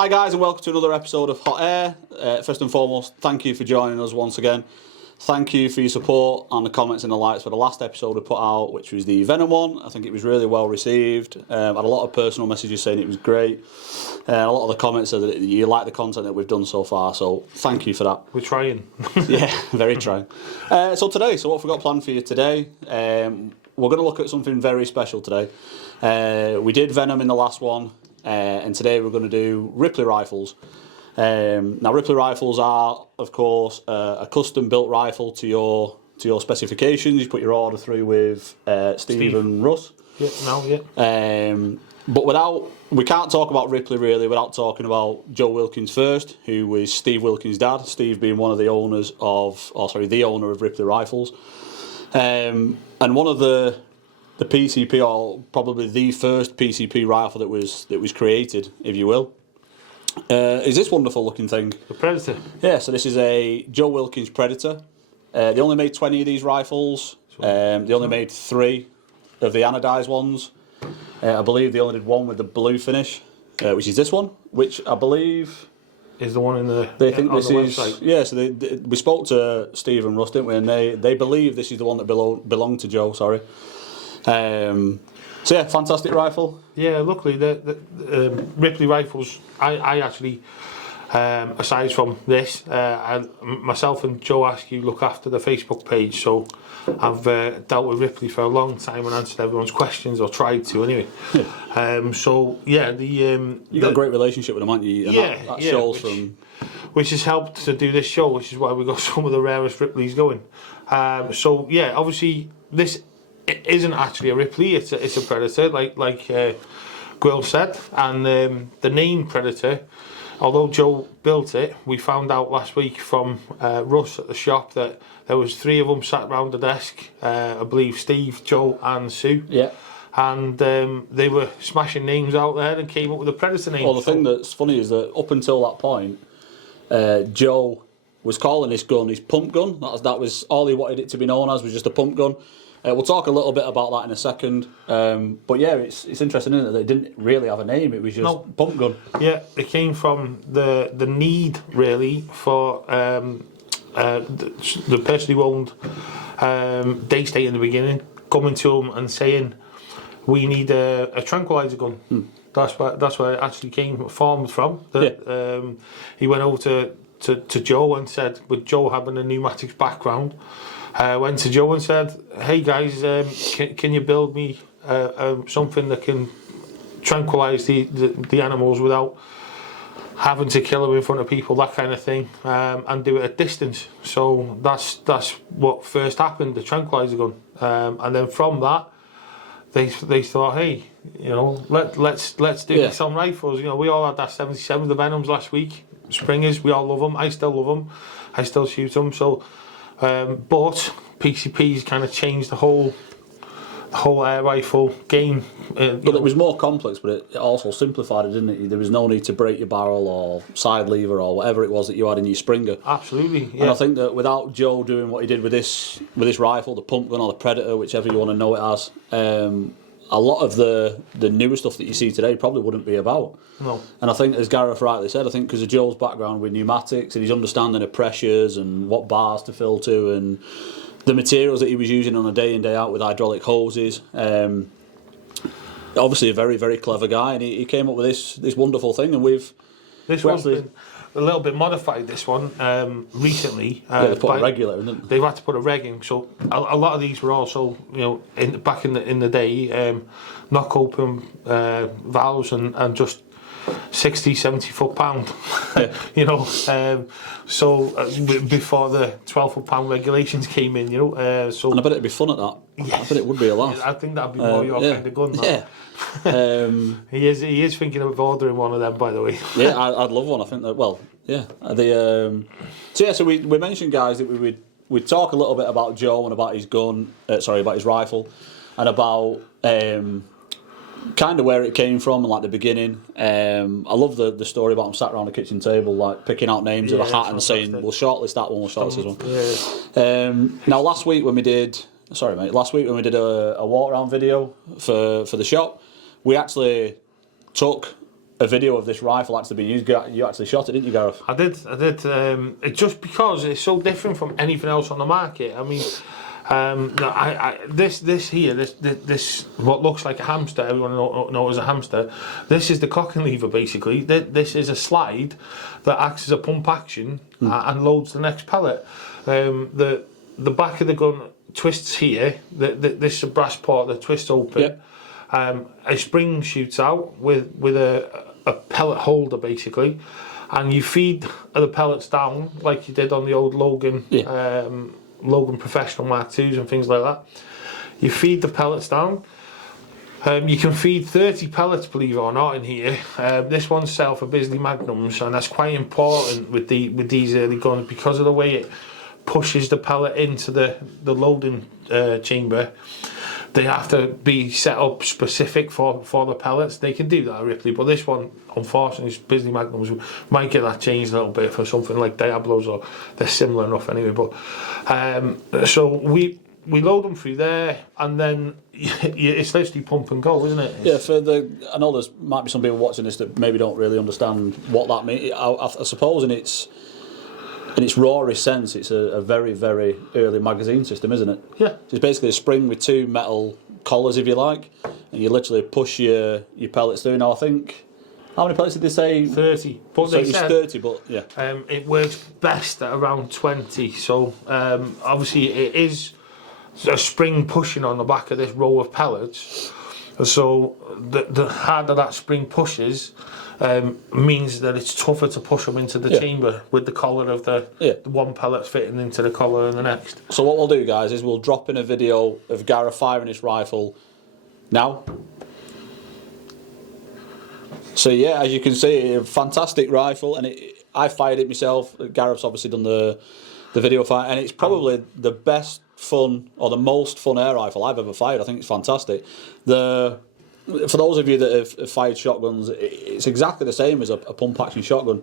Hi guys, and welcome to another episode of Hot Air. First and foremost, thank you for joining us once again. Thank you for your support and the comments and the likes for the last episode we put out, which was the Venom one. I think it was really well received. Had a lot of personal messages saying it was great. A lot of the comments said that you like the content that we've done so far, so thank you for that. We're trying. Yeah, very trying. So what have we got planned for you today? We're going to look at something very special today. We did Venom in the last one, and today we're going to do Ripley Rifles. Now, Ripley Rifles are, of course, a custom-built rifle to your specifications. You put your order through with Steve and Russ. But we can't talk about Ripley really without talking about Joe Wilkins first, who was Steve Wilkins' dad. Steve being one of the owners the owner of Ripley Rifles, and one of the PCP, or probably the first PCP rifle that was created, if you will. Is this wonderful looking thing? The Predator. Yeah, so this is a Joe Wilkins Predator. They only made 20 of these rifles. They only made 3 of the anodised ones. I believe they only did 1 with the blue finish, which is this one, which I believe is the one in the. They think this is website. Yeah. So we spoke to Steve and Russ, didn't we? And they believe this is the one that belonged to Joe. Sorry. So yeah, fantastic rifle. Yeah, luckily the Ripley Rifles. I actually, aside from this, myself and Joe Askew look after the Facebook page, so I've dealt with Ripley for a long time and answered everyone's questions, or tried to anyway. So yeah, you got a great relationship with them, haven't you? And that shows which has helped to do this show, which is why we got some of the rarest Ripleys going. So yeah, obviously this. It isn't actually a Ripley, it's a Predator, like Grill said, and the name Predator, although Joe built it, we found out last week from Russ at the shop that there was 3 of them sat around the desk, I believe Steve, Joe and Sue, and they were smashing names out there and came up with a Predator name. Well, the thing that's funny is that up until that point, Joe was calling this gun his pump gun. That was all he wanted it to be known as, was just a pump gun. We'll talk a little bit about that in a second, but yeah, it's interesting, isn't it? They didn't really have a name; it was just pump gun. Yeah, it came from the need really for the person who owned Daystate in the beginning coming to him and saying, "We need a tranquilizer gun." That's where it actually formed from. He went over to Joe and said, with Joe having a pneumatics background. Went to Joe and said, "Hey guys, can you build me something that can tranquilise the animals without having to kill them in front of people, that kind of thing, and do it at distance?" So that's what first happened, the tranquiliser gun, and then from that they thought, hey, let's do this on rifles. We all had that 77, the Venoms last week, Springers. We all love them. I still love them. I still shoot them. So. But PCP's kind of changed the whole air rifle game. But it was more complex, but it also simplified it, didn't it? There was no need to break your barrel or side lever or whatever it was that you had in your Springer. Absolutely, yeah. And I think that without Joe doing what he did with this rifle, the pump gun or the Predator, whichever you want to know it as, a lot of the newer stuff that you see today probably wouldn't be about. No. And I think, as Gareth rightly said, I think because of Joe's background with pneumatics and his understanding of pressures and what bars to fill to and the materials that he was using on a day in, day out with hydraulic hoses, obviously a very, very clever guy, and he came up with this wonderful thing, and this one's been a little bit modified, this one, recently. They put a regulator in, didn't they? They've had to put a reg in, so a lot of these were also, back in the day, knock open valves and just 60, 70 foot-pound, so before the 12 foot-pound regulations came in, so... And I bet it'd be fun at that. Yes. I bet it would be a laugh. I think that'd be more your kind of gun, that. Yeah. He is thinking of ordering one of them, by the way. Yeah, I'd love one. I think that. Well, yeah. So we mentioned, guys, that we'd talk a little bit about Joe and about his gun. About his rifle, and about kind of where it came from and like the beginning. I love the story about him sat around the kitchen table, like picking out names of a hat and saying, "We'll shortlist that one. We'll shortlist this one." Now, last week when we did a walk around video for the shop, we actually took a video of this rifle actually being used. You actually shot it, didn't you, Gareth? I did. It just because it's so different from anything else on the market. I mean, this what looks like a hamster. Everyone knows a hamster. This is the cocking lever basically. This is a slide that acts as a pump action and loads the next pellet. The back of the gun twists here. This is a brass part that twists open. Yep. A spring shoots out with a pellet holder basically, and you feed the pellets down like you did on the old Logan. Yeah. Logan Professional Mark IIs and things like that. You feed the pellets down. You can feed 30 pellets, believe it or not, in here. This one's sell for Bisley Magnums, and that's quite important with these early guns because of the way it pushes the pellet into the loading chamber. They have to be set up specific for the pellets. They can do that at Ripley, but this one, unfortunately, Bisley Magnums might get that changed a little bit for something like Diablos, or they're similar enough anyway. But so we load them through there, and then it's literally pump and go, isn't it? Yeah. I know there might be some people watching this that maybe don't really understand what that means. I suppose in its rawest sense, it's a very, very early magazine system, isn't it? Yeah. It's basically a spring with two metal collars, if you like, and you literally push your pellets through. Now, I think, how many pellets did they say? 30. But So they it's said 30, but yeah. it works best at around 20. So obviously it is a spring pushing on the back of this row of pellets. So the harder that spring pushes, means that it's tougher to push them into the chamber with the collar of the one pellet fitting into the collar and the next. So what we'll do, guys, is we'll drop in a video of Gareth firing his rifle now. So yeah, as you can see, a fantastic rifle, and I fired it myself. Gareth's obviously done the video fire, and it's probably the best fun, or the most fun air rifle I've ever fired. I think it's fantastic. For those of you that have fired shotguns, it's exactly the same as a pump action shotgun.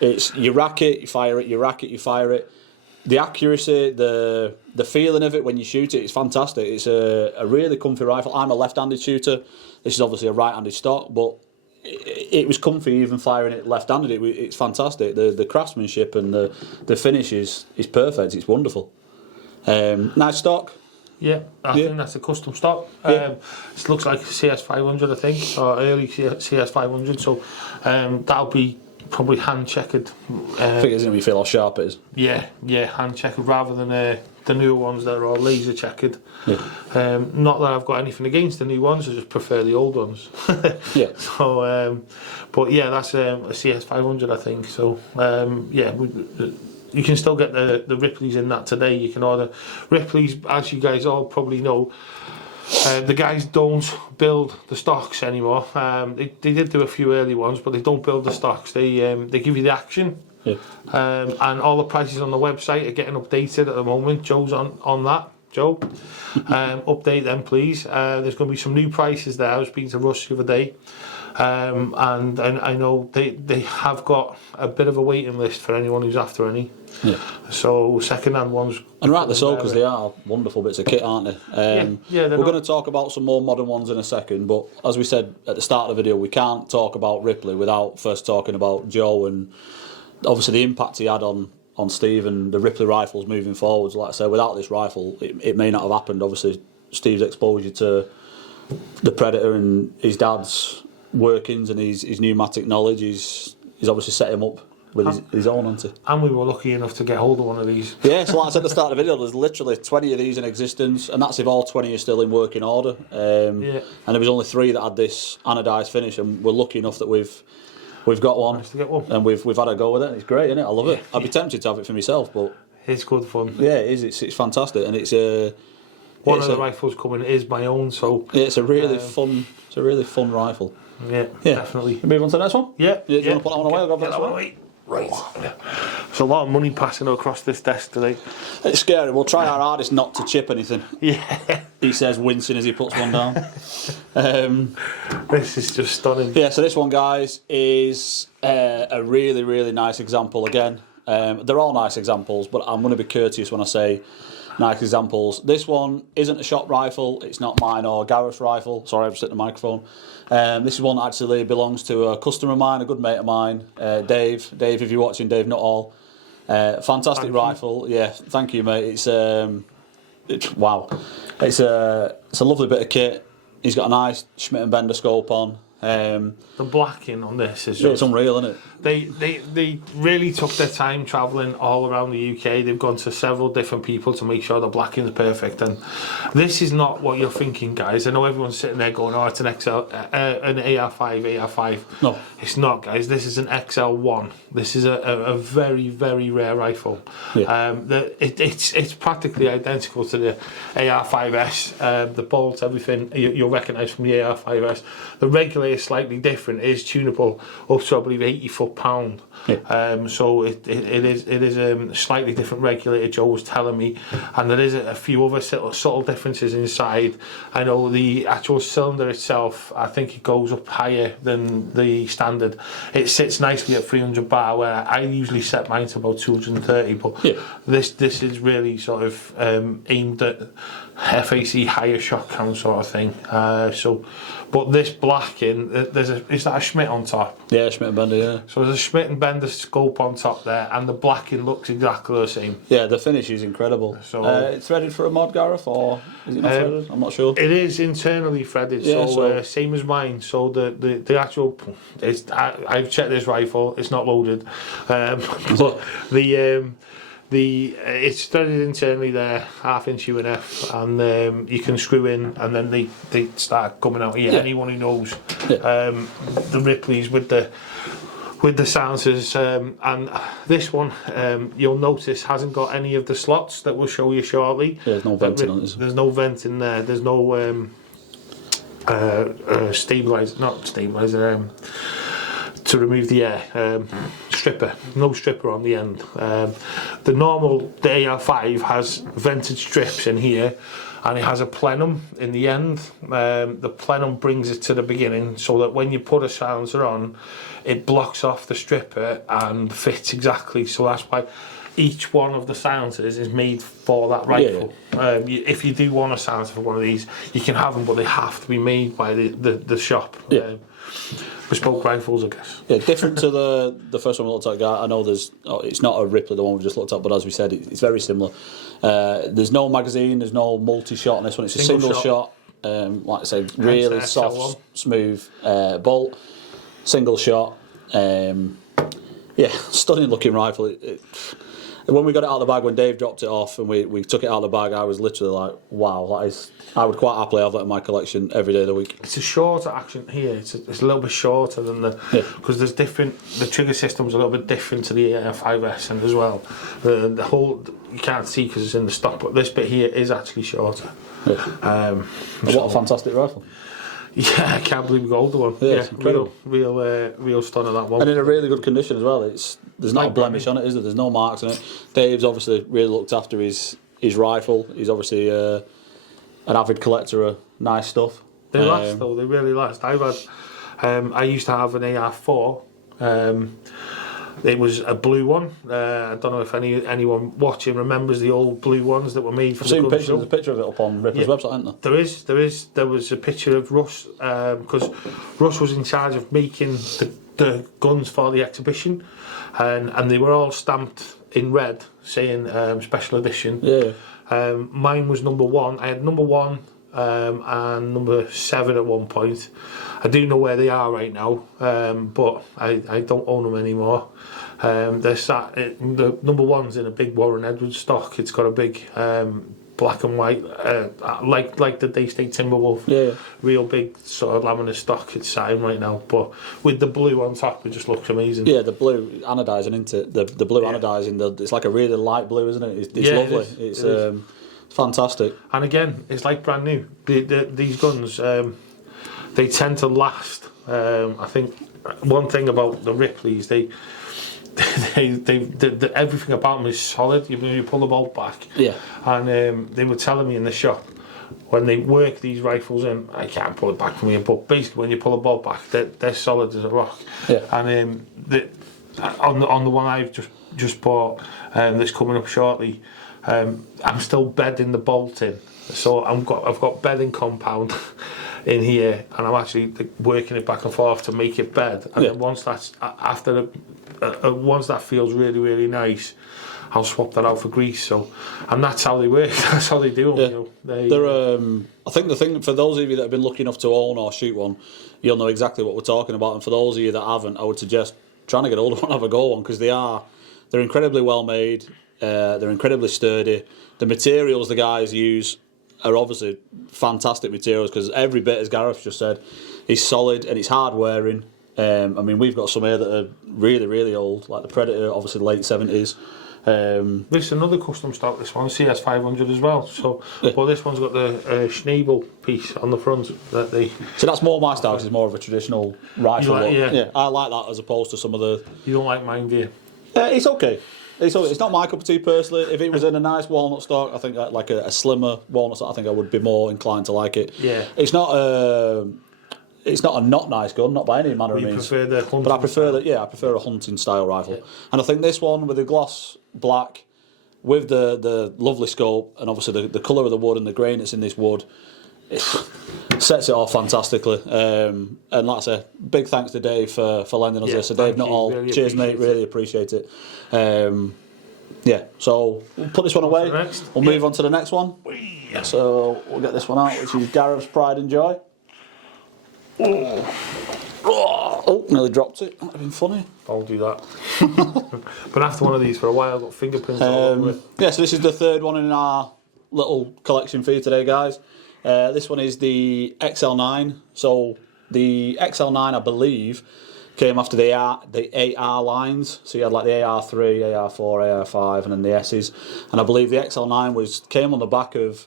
It's you rack it, you fire it, you rack it, you fire it. The accuracy, the feeling of it when you shoot it, it's fantastic. It's a really comfy rifle. I'm a left-handed shooter. This is obviously a right-handed stock, but it was comfy even firing it left-handed. It's fantastic. The craftsmanship and the finish is perfect. It's wonderful. Nice stock. Yeah, I think that's a custom stock. It looks like CS500, I think, or early CS500. So that'll be probably hand checkered. I think it's going to be feel how sharp it is. Yeah, hand checkered rather than the newer ones that are all laser checkered. Yeah. Not that I've got anything against the new ones, I just prefer the old ones. Yeah. So, but yeah, that's a CS500, I think. So yeah. You can still get the Ripleys in that today. You can order Ripleys, as you guys all probably know. The guys don't build the stocks anymore. They did do a few early ones, but they don't build the stocks. They give you the action. Yeah. And all the prices on the website are getting updated at the moment. Joe's on that. Joe, update them, please. There's going to be some new prices there. I was speaking to Russ the other day. And I know they have got a bit of a waiting list for anyone who's after any. Yeah. So second-hand ones. And rightly so, because they are wonderful bits of kit, aren't they? We're going to talk about some more modern ones in a second, but as we said at the start of the video, we can't talk about Ripley without first talking about Joe and obviously the impact he had on Steve and the Ripley Rifles moving forwards. Like I said, without this rifle, it may not have happened. Obviously, Steve's exposure to the Predator and his dad's workings and his pneumatic knowledge is obviously set him up with his own, hasn't it? And we were lucky enough to get hold of one of these. Yeah, so like I said at the start of the video, there's literally 20 of these in existence, and that's if all 20 are still in working order. And there was only 3 that had this anodised finish, and we're lucky enough that we've got one. Nice to get one. And we've had a go with it. It's great, isn't it? I love it. I'd be tempted to have it for myself, but it's good fun. Yeah, it is. It's fantastic, and it's one of the rifles coming is my own, so yeah, it's a really fun. It's a really fun rifle. Yeah, definitely. Move on to the next one. Yeah. Do you want to put that one away? I'll grab Get that that one. away. Right. There's a lot of money passing across this desk today. It's scary. We'll try our hardest not to chip anything. Yeah. He says, wincing as he puts one down. This is just stunning. Yeah, so this one, guys, is a really, really nice example again. They're all nice examples, but I'm going to be courteous when I say nice examples. This one isn't a shop rifle. It's not mine or Gareth's rifle. Sorry, I've set the microphone. This is one that actually belongs to a customer of mine, a good mate of mine, Dave. Dave, if you're watching, Dave Nuttall. Fantastic rifle. Yeah, thank you, mate. It's wow. It's a lovely bit of kit. He's got a nice Schmidt & Bender scope on. The blacking on this is it's unreal, isn't it? They really took their time travelling all around the UK. They've gone to several different people to make sure the blacking is perfect. And this is not what you're thinking, guys. I know everyone's sitting there going, "Oh, it's an an AR5." No, it's not, guys. This is an XL1. This is a very, very rare rifle. Yeah. It's practically identical to the AR5S. The bolts, everything you'll recognise from the AR5S. The regulator is slightly different. It is tunable up to, I believe, 80 foot-pound. Yeah. So it is a slightly different regulator, Joe was telling me, and there is a few other subtle differences inside. I know the actual cylinder itself, I think it goes up higher than the standard. It sits nicely at 300 bar, where I usually set mine to about 230, but yeah. this is really sort of aimed at FAC higher shot count sort of thing. But this blacking, is that a Schmidt on top? Yeah, Schmidt & Bender, yeah. So there's a Schmidt & Bender scope on top there, and the blacking looks exactly the same. Yeah, the finish is incredible. So it's threaded for a mod, Gareth, or is it not threaded? I'm not sure. It is internally threaded, yeah, so same as mine. So the actual, I've checked this rifle, it's not loaded, but it's threaded internally there, 1/2 inch UNF, and you can screw in, and then they start coming out here. Yeah. Anyone who knows the Ripleys with the silencers, and this one you'll notice hasn't got any of the slots that we'll show you shortly. Yeah, there's no venting on it. There's no vent in there. There's no stabilizer, to remove the air. Stripper, no stripper on the end. The AR5 has vented strips in here, and it has a plenum in the end. The plenum brings it to the beginning, so that when you put a silencer on, it blocks off the stripper and fits exactly. So that's why each one of the silencers is made for that rifle. Yeah. If you do want a silencer for one of these, you can have them, but they have to be made by the shop. Yeah. Bespoke rifles, I guess. Yeah, different to the first one we looked at. I know it's not a Ripley, the one we just looked at, but as we said, it's very similar. There's no magazine, there's no multi-shot on this one. It's a single shot. Like I said, really soft, smooth bolt, single shot. Yeah, stunning looking rifle. When we got it out of the bag, when Dave dropped it off and we took it out of the bag, I was literally like, wow, that is. I would quite happily have that in my collection every day of the week. It's a shorter action here. It's a little bit shorter than because there's different. The trigger system's a little bit different to the AR5S and as well. The whole you can't see because it's in the stock, but this bit here is actually shorter. Yeah. What a fantastic rifle. Yeah, I can't believe we got the one. Yeah, it's incredible. Real stunner, that one. And in a really good condition as well. There's not a blemish on it, is there? There's no marks on it. Dave's obviously really looked after his rifle. He's obviously an avid collector of nice stuff. They last though, they really last. I've had, I used to have an AR4. It was a blue one. I don't know if anyone watching remembers the old blue ones that were made for the gun show. There's a picture of it up on Ripley's website, isn't there? There was a picture of Russ, because Russ was in charge of making the guns for the exhibition, and they were all stamped in red, saying special edition. Yeah. Mine was number 1. I had number 1 and number 7 at one point. I do know where they are right now, but I don't own them anymore. The number 1's in a big Warren Edwards stock. It's got a big black and white, like the Daystate Timberwolf. Yeah. Real big sort of laminate stock. It's signed right now, but with the blue on top, it just looks amazing. Yeah, the blue anodizing into the blue anodizing. It's like a really light blue, isn't it? It's lovely. It's fantastic. And again, it's like brand new. These guns, they tend to last. I think one thing about the Ripleys, everything about them is solid. You pull the bolt back. Yeah. And they were telling me in the shop, when they work these rifles in, I can't pull it back from here, but basically when you pull the bolt back, they're solid as a rock. Yeah. And on the one I've just bought, that's coming up shortly, I'm still bedding the bolt in, so I've got bedding compound in here, and I'm actually working it back and forth to make it bed. And then once that's once that feels really, really nice, I'll swap that out for grease. So, and that's how they work. That's how they do them. You know? They're, I think the thing for those of you that have been lucky enough to own or shoot one, you'll know exactly what we're talking about. And for those of you that haven't, I would suggest trying to get hold of one, have a go on, because they're incredibly well made. They're incredibly sturdy. The materials the guys use are obviously fantastic materials, because every bit, as Gareth just said, is solid and it's hard wearing. I mean, we've got some here that are really, really old, like the Predator, obviously the late 70s. This is another custom stock, this one, CS500 as well. So, but this one's got the Schnabel piece on the front. So that's more my style, because it's more of a traditional rifle. I like that as opposed to some of the... You don't like mine, do you? It's okay. It's not my cup of tea personally. If it was in a nice walnut stock, I think like a slimmer walnut stock, I think I would be more inclined to like it. Yeah. It's not a not nice gun, not by any manner of means. Prefer the hunting but I prefer a hunting style rifle. Yeah. And I think this one with the gloss black, with the lovely scope, and obviously the colour of the wood and the grain that's in this wood, it sets it off fantastically. And like I say, big thanks to Dave for lending us this. So Dave, not all. Really cheers, mate. Really appreciate it. So we'll put this one away. We'll move on to the next one. So we'll get this one out, which is Gareth's Pride and Joy. Oh, nearly dropped it. That would have been funny. I'll do that. Been after one of these for a while. I've got fingerprints all over it. Yeah, so this is the third one in our little collection for you today, guys. This one is the XL9. So the XL9, I believe, came after the AR lines. So you had like the AR3, AR4, AR5, and then the S's. And I believe the XL9 came on the back of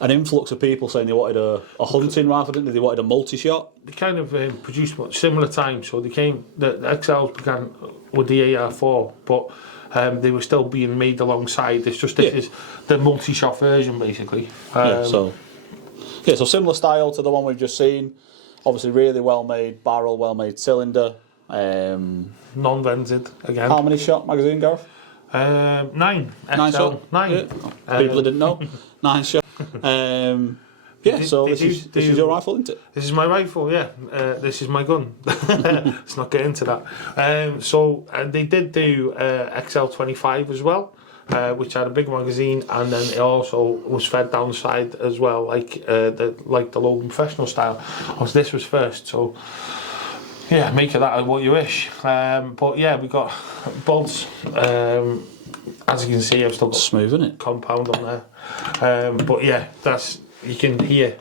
an influx of people saying they wanted a hunting rifle, didn't they? They wanted a multi-shot. They kind of produced similar time. So the XLs began with the AR4, but they were still being made alongside. This is the multi-shot version, basically. So similar style to the one we've just seen. Obviously, really well-made barrel, well-made cylinder. Non-vented again. How many shot magazine, Gareth? 9. 9 shot. 9. Yeah. People that didn't know. 9 shot. This is your rifle, isn't it? This is my rifle, yeah. This is my gun. Let's not get into that. They did do XL25 as well, which had a big magazine, and then it also was fed down the side as well, like the Logan Professional style. This was first, so yeah, make of that what you wish. But yeah, we got bolts. As you can see, I've still got smooth, isn't it? Compound on there. But yeah, you can hear.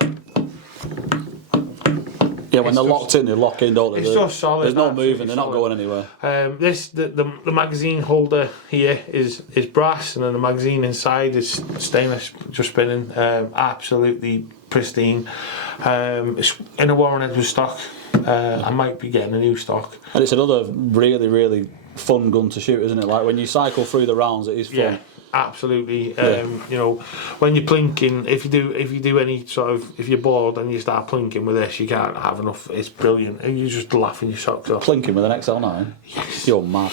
Yeah, when they're locked in, they lock in, don't they? It's just solid. There's no moving, they're not going anywhere. The magazine holder here is brass, and then the magazine inside is stainless, just spinning. Absolutely pristine. It's in a Warren Edwards stock. I might be getting a new stock. And it's another really, really fun gun to shoot, isn't it? Like when you cycle through the rounds, it is fun. Yeah, absolutely. You know, when you're plinking, if you do any sort of, if you're bored and you start plinking with this, you can't have enough. It's brilliant, and you just laughing your socks off. Plinking with an XL9? Yes. You're mad.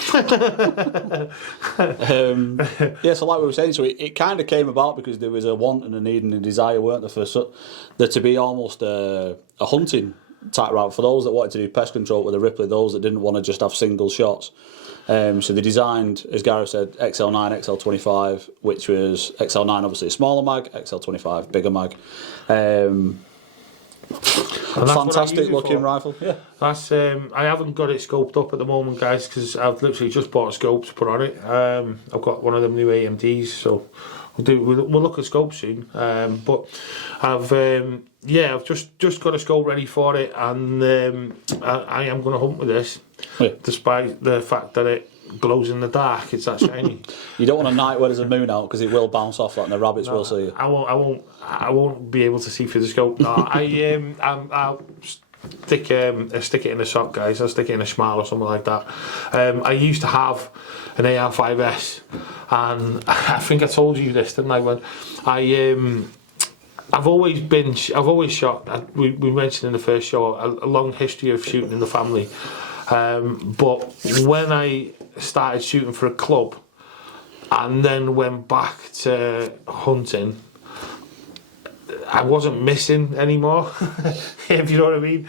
So like we were saying, so it kind of came about because there was a want and a need and a desire, weren't there, for there to be almost a hunting type route for those that wanted to do pest control with a Ripley, those that didn't want to just have single shots. So they designed, as Gareth said, XL9, XL25, which was XL9 obviously a smaller mag, XL25 bigger mag. Fantastic looking rifle. Yeah. That's I haven't got it scoped up at the moment, guys, because I've literally just bought a scope to put on it. I've got one of them new AMDs, so we'll look at scopes soon. But I've just got a scope ready for it, and I am going to hunt with this, despite the fact that it glows in the dark. It's that shiny. You don't want a night where there's a moon out, because it will bounce off that and the rabbits will see you. I won't be able to see through the scope. No, I'll stick it in a sock, guys. I'll stick it in a Schmal or something like that. I used to have an AR5S, and I think I told you this, didn't I? When I've always shot. We mentioned in the first show a long history of shooting in the family. But when I started shooting for a club, and then went back to hunting, I wasn't missing anymore, if you know what I mean.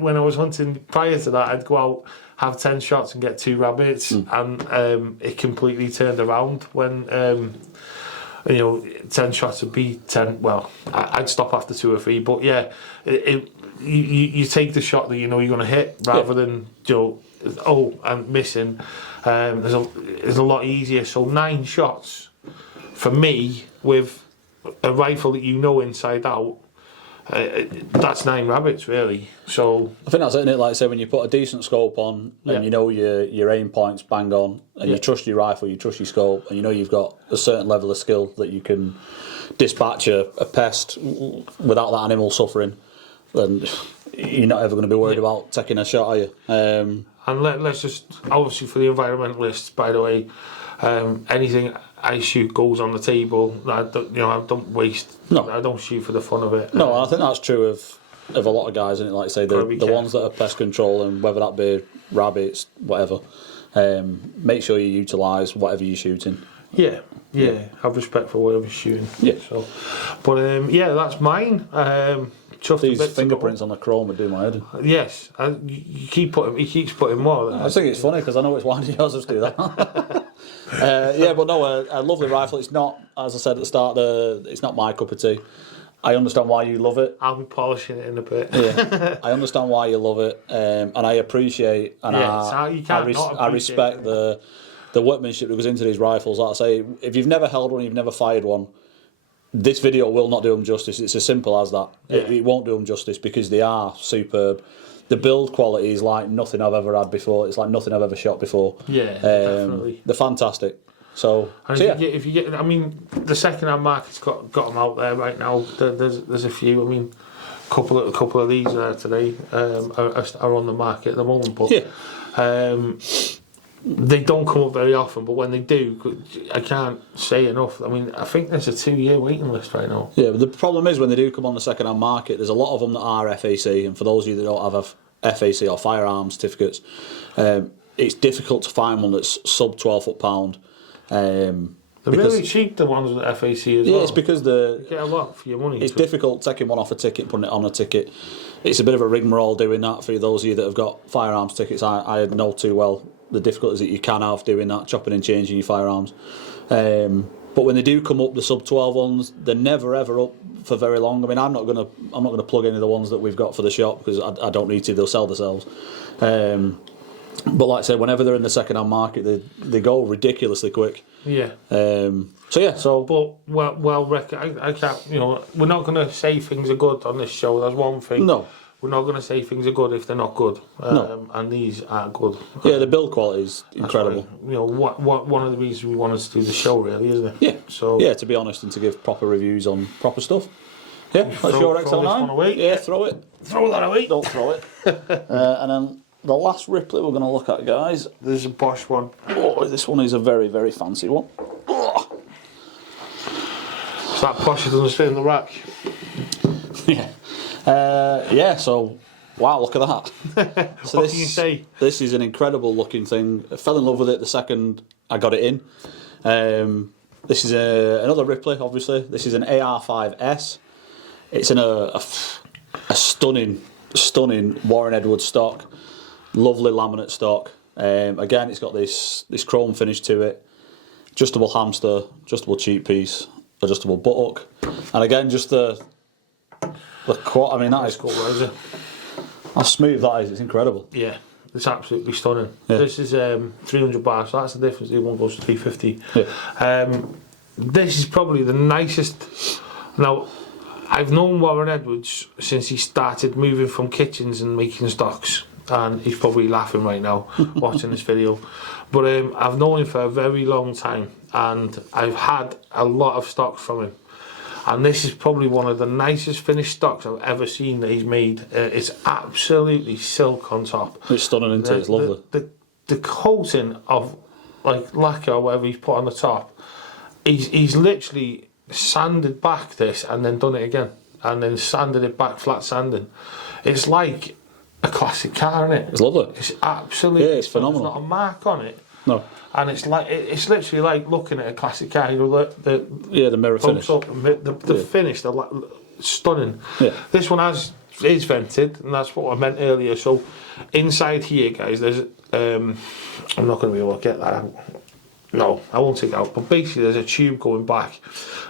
When I was hunting prior to that, I'd go out, have 10 shots and get 2 rabbits, and it completely turned around when, 10 shots would be 10, well, I'd stop after 2 or 3, but yeah, you take the shot that you know you're going to hit, rather than, I'm missing. It's a lot easier. So 9 shots, for me, with a rifle that you know inside out, that's 9 rabbits really. So I think that's it, innit? Like I say, when you put a decent scope on and you know your aim point's bang on, and you trust your rifle, you trust your scope, and you know you've got a certain level of skill that you can dispatch a pest without that animal suffering, then you're not ever going to be worried about taking a shot, are you? And let's just, obviously for the environmentalists, by the way, anything I shoot goes on the table. I don't waste. No. I don't shoot for the fun of it. No, I think that's true of a lot of guys, isn't it? Like I say, the ones that are pest control, and whether that be rabbits, whatever, make sure you utilise whatever you're shooting. Yeah. Have respect for whatever you're shooting. Yeah. So, but that's mine. These fingerprints on the chrome would do my head. Yes, he keeps putting more. I think it's funny because I know it's one of yours to do that. But no, a lovely rifle. It's not, as I said at the start, it's not my cup of tea. I understand why you love it. I'll be polishing it in a bit. Yeah, I understand why you love it, and I appreciate and I respect the workmanship that goes into these rifles. Like I say, if you've never held one, you've never fired one, this video will not do them justice. It's as simple as that. Yeah. It won't do them justice because they are superb. The build quality is like nothing I've ever had before. It's like nothing I've ever shot before. Yeah, definitely. They're fantastic. If you get, I mean, the second-hand market's got them out there right now. There's a few. I mean, a couple of these today are on the market at the moment, but they don't come up very often. But when they do, I can't say enough. I mean, I think there's a 2-year waiting list right now. Yeah, but the problem is when they do come on the second-hand market, there's a lot of them that are FAC, and for those of you that don't have FAC or firearms certificates, it's difficult to find one that's sub 12 foot-pound. They're really cheap, the ones with FAC as well. Yeah, it's because you get a lot for your money. It's difficult taking one off a ticket, putting it on a ticket. It's a bit of a rigmarole doing that for those of you that have got firearms tickets. I know too well the difficulties that you can have doing that, chopping and changing your firearms. But when they do come up, the sub 12 ones, they're never ever up for very long. I mean, I'm not gonna plug any of the ones that we've got for the shop because I don't need to. They'll sell themselves. But like I said, whenever they're in the second-hand market, they go ridiculously quick. Yeah. But I can't. We're not going to say things are good on this show. That's one thing. No. We're not going to say things are good if they're not good. No. And these are good. Yeah, the build quality is incredible. What one of the reasons we wanted to do the show, really, isn't it? Yeah. So to be honest, and to give proper reviews on proper stuff. Yeah, that's your XL9. Throw this one away. Yeah, throw it. Throw that away. Don't throw it. And then the last Ripley we're going to look at, guys. There's a Bosch one. Oh, this one is a very, very fancy one. Oh. It's that Bosch that doesn't stay in the rack. So, wow, look at that. So What can you say? This is an incredible looking thing. I fell in love with it the second I got it in. This is another Ripley, obviously. This is an AR5S. It's in a stunning Warren Edwards stock. Lovely laminate stock. Again, it's got this chrome finish to it. Adjustable hamster, adjustable cheek piece, adjustable buttock, and again just the quad. I mean, that is cool. What is it? How smooth that is. It's incredible. Yeah, it's absolutely stunning. Yeah. This is 300 bars, so that's the difference. The one goes to 350. Yeah. This is probably the nicest. Now, I've known Warren Edwards since he started moving from kitchens and making stocks. And he's probably laughing right now watching this video, but I've known him for a very long time, and I've had a lot of stocks from him, and this is probably one of the nicest finished stocks I've ever seen that he's made. It's absolutely silk on top. It's stunning, isn't it? It's lovely. The coating of like lacquer or whatever he's put on the top, he's literally sanded back this and then done it again and then sanded it back, flat sanding. It's like a classic car, isn't it? It's lovely. It's absolutely. Yeah, it's phenomenal. There's not a mark on it. No. And it's like it's literally like looking at a classic car. You know, the mirror finish. Up, the finish, the stunning. Yeah. This one is vented, and that's what I meant earlier. So inside here, guys, there's I'm not going to be able to get that out. No, I won't take it out. But basically, there's a tube going back,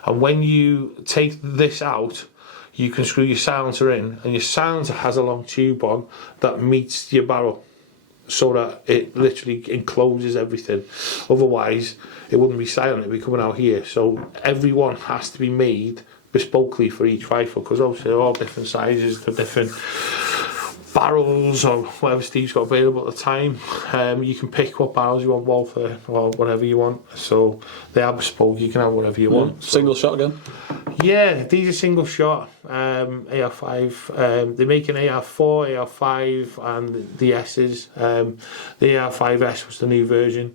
and when you take this out, you can screw your silencer in, and your silencer has a long tube on that meets your barrel, so that it literally encloses everything. Otherwise, it wouldn't be silent, it'd be coming out here. So every one has to be made bespokely for each rifle, because obviously they're all different sizes, they're different barrels or whatever Steve's got available at the time. You can pick what barrels you want, Walther, or whatever you want. So they are bespoke, you can have whatever you want. Single shot again? Yeah, these are single shot AR5. They make an AR4, AR5 and the S's. The AR5S was the new version.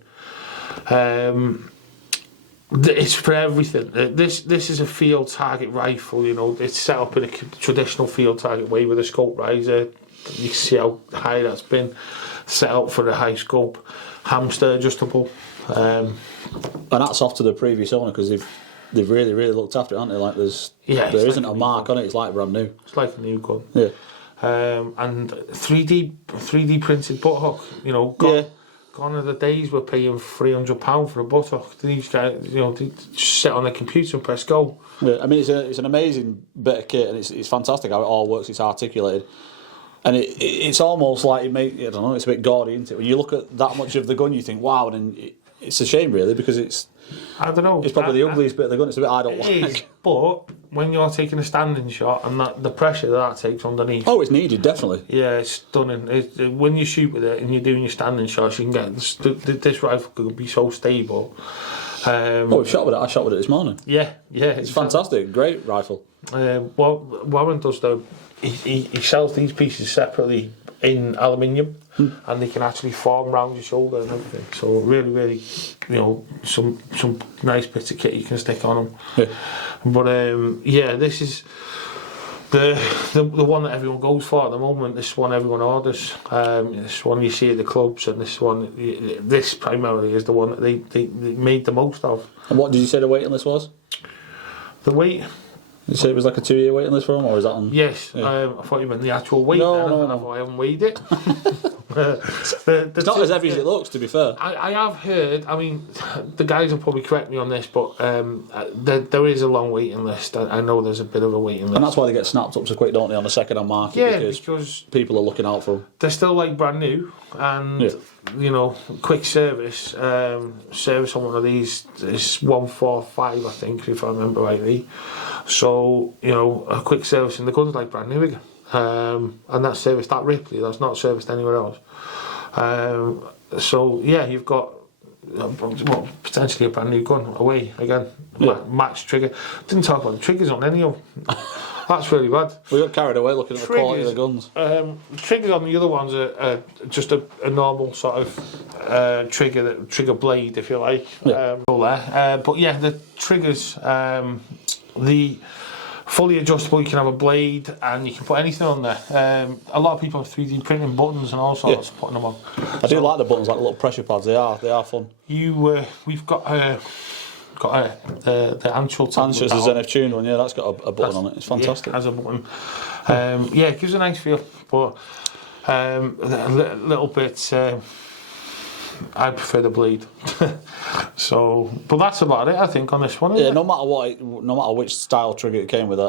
It's for everything. This is a field target rifle, you know. It's set up in a traditional field target way with a scope riser. You can see how high that's been. Set up for a high scope, hamster adjustable. And that's off to the previous owner, because they've really looked after it, haven't they? Like there isn't a mark on it. It's like brand new. It's like a new gun. Yeah. And 3D printed butt hook. You know, gone are the days we're paying £300 for a butt hook. These guys, you know, they just sit on their computer and press go. Yeah, I mean, it's an amazing bit of kit, and it's fantastic how it all works. It's articulated, and it's almost like I don't know. It's a bit gaudy, isn't it? When you look at that much of the gun, you think, wow, and it's a shame really, because I don't know. It's probably the ugliest bit of the gun. It's a bit I don't like. It is, but when you're taking a standing shot and the pressure that takes underneath. Oh, it's needed, definitely. Yeah, it's stunning. When you shoot with it and you're doing your standing shots, you can get this rifle could be so stable. We've shot with it. I shot with it this morning. Yeah, it's fantastic. Great rifle. What Warren does though, he sells these pieces separately in aluminium, and they can actually form round your shoulder and everything. So really, you know, some nice bits of kit you can stick on them. Yeah. But this is the one that everyone goes for at the moment. This one everyone orders. This one you see at the clubs, and this primarily is the one that they made the most of. And what did you say the waiting list was? The wait. You said it was like a 2-year waiting list for them, or is that on? Yes, I thought you meant the actual weight. No. I haven't weighed it. It's not as heavy as it looks, to be fair. I have heard, I mean, the guys will probably correct me on this, but there is a long waiting list. I know there's a bit of a waiting list. And that's why they get snapped up so quick, don't they, on the second-hand market? Yeah, because people are looking out for them. They're still like brand new, and you know, quick service. Service on one of these is 145, I think, if I remember rightly. So, you know, a quick service in the gun's like brand new again. And that's serviced at Ripley, that's not serviced anywhere else. So, yeah, you've got potentially a brand new gun away again. Match trigger. Didn't talk about the triggers on any of them. That's really bad. We got carried away looking at the quality of the guns. The triggers on the other ones are just a normal sort of trigger blade, if you like. But yeah, the triggers, the fully adjustable, you can have a blade and you can put anything on there. A lot of people have 3D printing buttons and all sorts, putting them on. I do like the buttons, like the little pressure pads. They are fun. We've got the Anshul. Anshul's the ZNF tuned one, that's got a button on it. It's fantastic. Yeah, it has a button. It gives a nice feel, but a little bit. I prefer the blade. So, but that's about it, I think, on this one. No matter which style trigger it came with,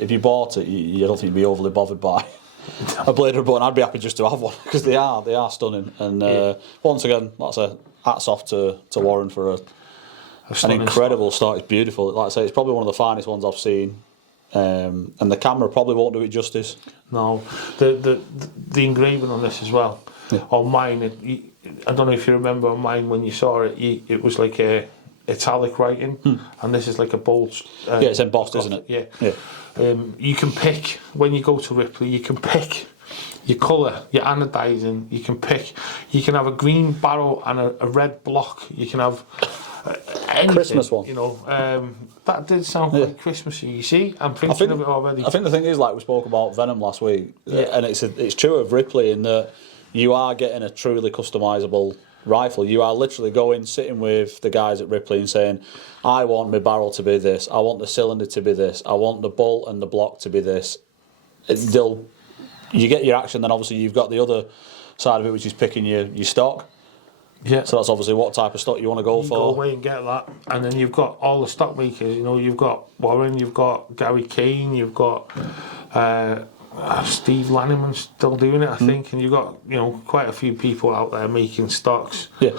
if you bought it, you don't think you'd be overly bothered by a blade or a button. I'd be happy just to have one, because they are stunning. And once again, like I say, hats off to Warren for an incredible start. It's beautiful. Like I say, it's probably one of the finest ones I've seen. And the camera probably won't do it justice. No, the engraving on this as well. On mine, I don't know if you remember on mine when you saw it. It was like a italic writing, and this is like a bold. It's embossed, isn't it? Yeah. You can pick when you go to Ripley. You can pick your colour, your anodizing. You can have a green barrel and a red block. You can have anything, Christmas one. You know, that did sound quite Christmassy. You see, I'm thinking of it already. I think the thing is, like we spoke about Venom last week, and it's true of Ripley in that you are getting a truly customisable rifle. You are literally sitting with the guys at Ripley and saying, I want my barrel to be this, I want the cylinder to be this, I want the bolt and the block to be this. You get your action, then obviously you've got the other side of it, which is picking your stock. Yeah. So that's obviously what type of stock you want to go for. Go away and get that, and then you've got all the stock makers. You know, you've got Warren, you've got Gary Kane, you've got Steve Lanniman's still doing it, I think, and you've got quite a few people out there making stocks. Yeah.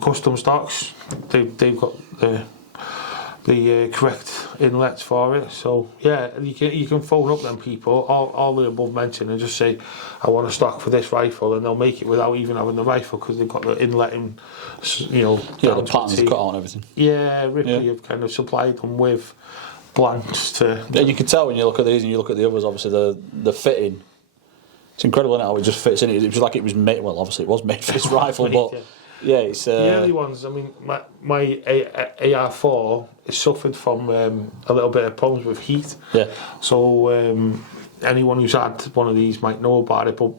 Custom stocks. They've got the correct inlets for it. So yeah, you can phone up them people, all the above mentioned, and just say, I want a stock for this rifle, and they'll make it without even having the rifle because they've got the inlet in, the patterns cut out and everything. Yeah, Ripley have kind of supplied them with blanks to. And you can tell when you look at these and you look at the others, obviously the fitting. It's incredible, isn't it, how it just fits in. It was like it was made. Well, obviously it was made for this rifle, but. Yeah, it's the early ones. I mean, my AR4 has suffered from a little bit of problems with heat. Yeah. So anyone who's had one of these might know about it. But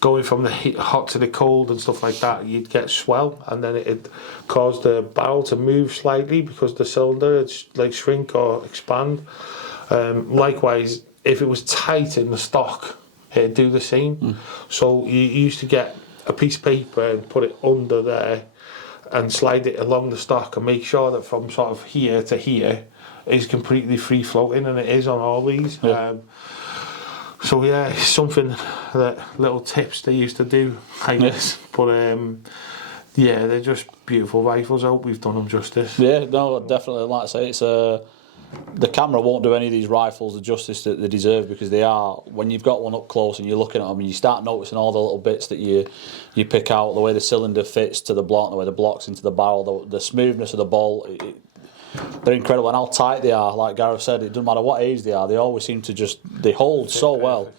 going from the hot to the cold and stuff like that, you'd get swell, and then it'd cause the barrel to move slightly because the cylinder would like shrink or expand. Likewise, if it was tight in the stock, it'd do the same. So you used to get a piece of paper and put it under there and slide it along the stock and make sure that from sort of here to here is completely free floating, and it is on all these. Yeah. So yeah, it's something that little tips they used to do, I guess. But yeah, they're just beautiful rifles. I hope we've done them justice. Yeah, no, definitely. Like I say, it's the camera won't do any of these rifles the justice that they deserve, because they are, when you've got one up close and you're looking at them and you start noticing all the little bits that you pick out, the way the cylinder fits to the block, the way the block's into the barrel, the smoothness of the bolt, they're incredible, and how tight they are. Like Gareth said, it doesn't matter what age they are, they always seem to they hold so well.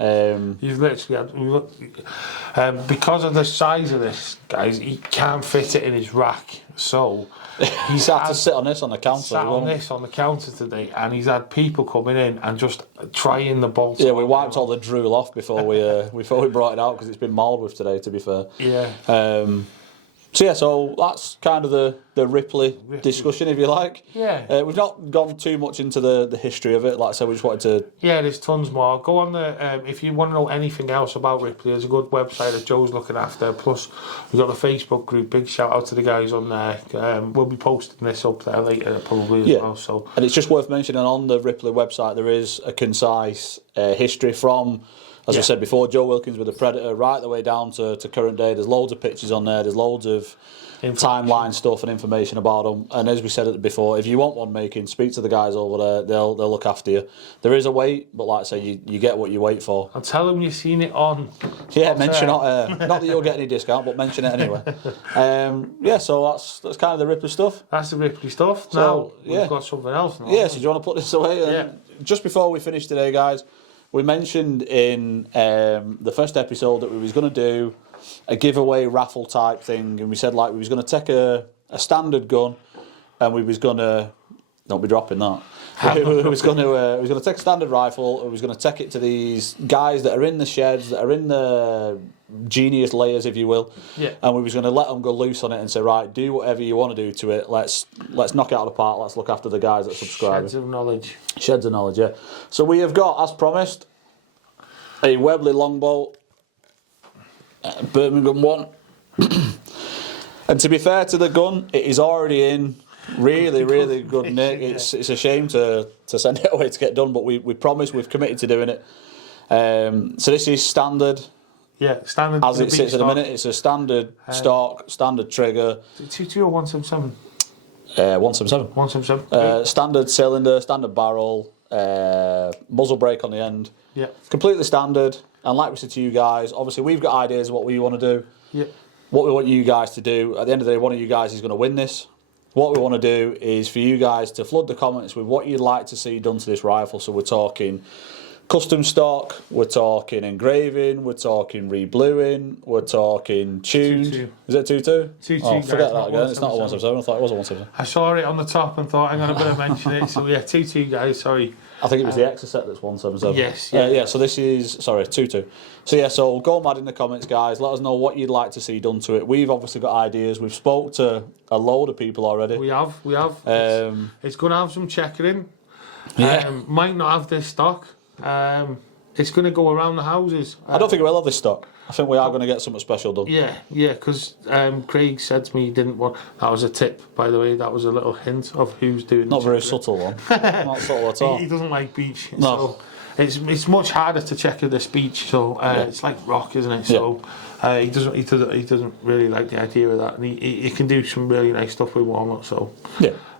You've literally had, because of the size of this, guys, he can't fit it in his rack, so he's had to sit on this on the counter. Sat on this on the counter today, and he's had people coming in and just trying the bolts. Yeah, we wiped all the drool off before we brought it out, because it's been mauled with today, to be fair. Yeah. So that's kind of the Ripley discussion, if you like. Yeah. We've not gone too much into the history of it. Like I said, we just wanted to. Yeah, there's tons more. Go on if you want to know anything else about Ripley, there's a good website that Joe's looking after. Plus, we've got the Facebook group. Big shout out to the guys on there. We'll be posting this up there later, probably as well. So. And it's just worth mentioning, on the Ripley website there is a concise history from, as I said before, Joe Wilkins with the Predator, right the way down to current day. There's loads of pictures on there. There's loads of timeline stuff and information about them. And as we said before, if you want one making, speak to the guys over there. They'll look after you. There is a wait, but like I say, you get what you wait for. I'll tell them you've seen it on. Yeah, mention it. Not that you'll get any discount, but mention it anyway. So that's kind of the Ripley stuff. That's the Ripley stuff. Now we've got something else now. Yeah, so do you want to put this away? Just before we finish today, guys, we mentioned in the first episode that we was going to do a giveaway raffle type thing, and we said we was going to take a standard gun, and we was going to, don't be dropping that. we was going to take a standard rifle, and we was going to take it to these guys that are in the sheds, that are in the genius layers, if you will. Yeah. And we was going to let them go loose on it and say, right, do whatever you want to do to it. Let's knock it out of the park. Let's look after the guys that subscribe. Sheds of knowledge. Sheds of knowledge, yeah. So we have got, as promised, a Webley longbow, Birmingham one. And to be fair to the gun, it is already in really good nick. It's a shame to send it away to get done, but we promised, we've committed to doing it. So this is standard. Yeah, standard. As it sits at the minute, it's a standard stock, standard trigger. 22 or 177? 177. 177. Standard cylinder, standard barrel, muzzle brake on the end. Yeah. Completely standard. And like we said to you guys, obviously we've got ideas of what we want to do. Yeah. What we want you guys to do. At the end of the day, one of you guys is going to win this. What we want to do is for you guys to flood the comments with what you'd like to see done to this rifle. So we're talking custom stock, we're talking engraving, we're talking rebluing, we're talking tuned. 2-2. Is it 2-2? 2-2. Oh, forget that again. It's not a 177. I thought it was a 177. I saw it on the top and thought I'm going to better mention it. So yeah, 2-2 guys. Sorry. I think it was the Exocet that's 177. Yes, yeah. Yeah, so this is, sorry, 22. So yeah, so go mad in the comments, guys. Let us know what you'd like to see done to it. We've obviously got ideas. We've spoke to a load of people already. We have. It's going to have some checkering. Yeah. Might not have this stock. It's going to go around the houses. I don't think we'll have this stock. I think we are going to get something special done. Yeah, because Craig said to me he didn't want... That was a tip, by the way. That was a little hint of who's doing Not the very checkering. subtle one. Not subtle at all. He doesn't like beach. No. So it's much harder to checker this beach. So it's like rock, isn't it? So he doesn't really like the idea of that. And he can do some really nice stuff with walnut. So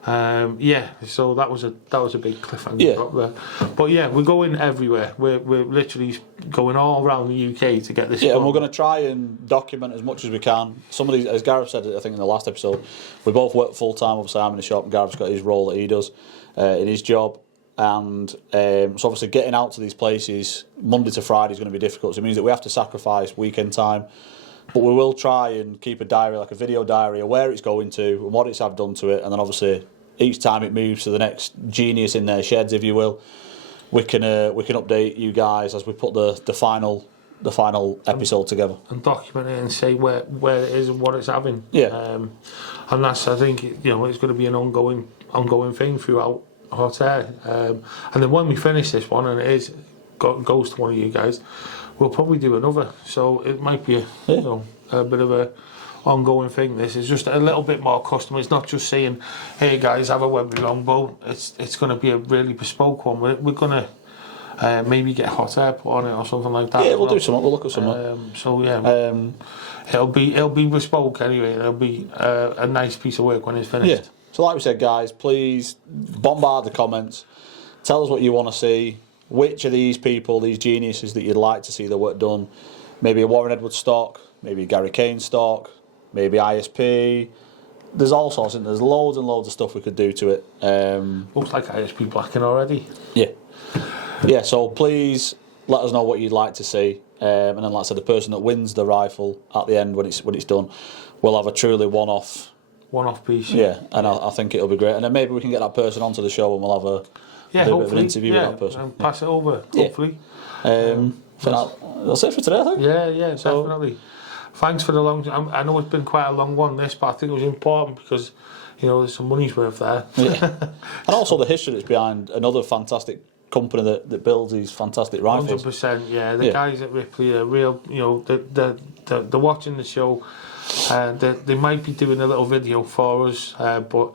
so that was a big cliffhanger drop there. But yeah, we're going everywhere. We're literally going all around the UK to get this. Yeah, and we're going to try and document as much as we can. Some of these, as Gareth said, I think in the last episode, we both work full time. Obviously, I'm in the shop, and Gareth's got his role that he does in his job. And so obviously, getting out to these places Monday to Friday is going to be difficult. So it means that we have to sacrifice weekend time. But we will try and keep a diary, like a video diary, of where it's going to and what it's have done to it, and then obviously each time it moves to the next genius in their sheds, if you will, we can update you guys as we put the final episode together and document it and say where it is and what it's having. Yeah, and that's, I think, it's going to be an ongoing thing throughout hot air. And then when we finish this one and it goes to one of you guys, we'll probably do another. So it might be a bit of a ongoing thing. This is just a little bit more custom. It's not just saying, hey guys, have a Webley longbow. It's going to be a really bespoke one. We're going to maybe get hot air put on it or something like that. Yeah, we'll do something. We'll look at something. It'll be bespoke anyway. It'll be a nice piece of work when it's finished. Yeah. So like we said, guys, please bombard the comments. Tell us what you want to see. Which of these people, these geniuses that you'd like to see their work done? Maybe a Warren Edwards stock, maybe a Gary Kane stock, maybe ISP. There's all sorts, and there's loads and loads of stuff we could do to it. Looks like ISP blacking already. Yeah. So please let us know what you'd like to see, and then, like I said, the person that wins the rifle at the end when it's done, will have a truly one-off piece. Yeah, and I think it'll be great, and then maybe we can get that person onto the show and we'll have a bit of an interview with that person. And pass it over. Hopefully. That's it for today, I think. Yeah, definitely. Thanks for the long. I know it's been quite a long one, this, but I think it was important because there's some money's worth there. Yeah. And also the history that's behind another fantastic company that builds these fantastic rifles. 100%. Yeah, the guys at Ripley are real. They're watching the show. They might be doing a little video for us, but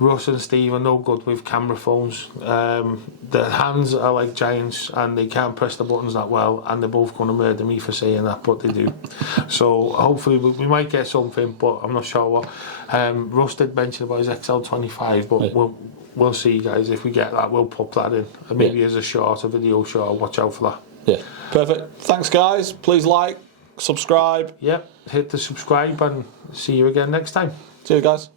Russ and Steve are no good with camera phones. Their hands are like giants and they can't press the buttons that well, and they're both going to murder me for saying that, but they do. So hopefully we might get something, but I'm not sure what. Russ did mention about his XL25, but we'll see, guys. If we get that, we'll pop that in. And maybe as a video short, watch out for that. Yeah, perfect. Thanks, guys. Please like, subscribe. Yep, hit the subscribe and see you again next time. See you, guys.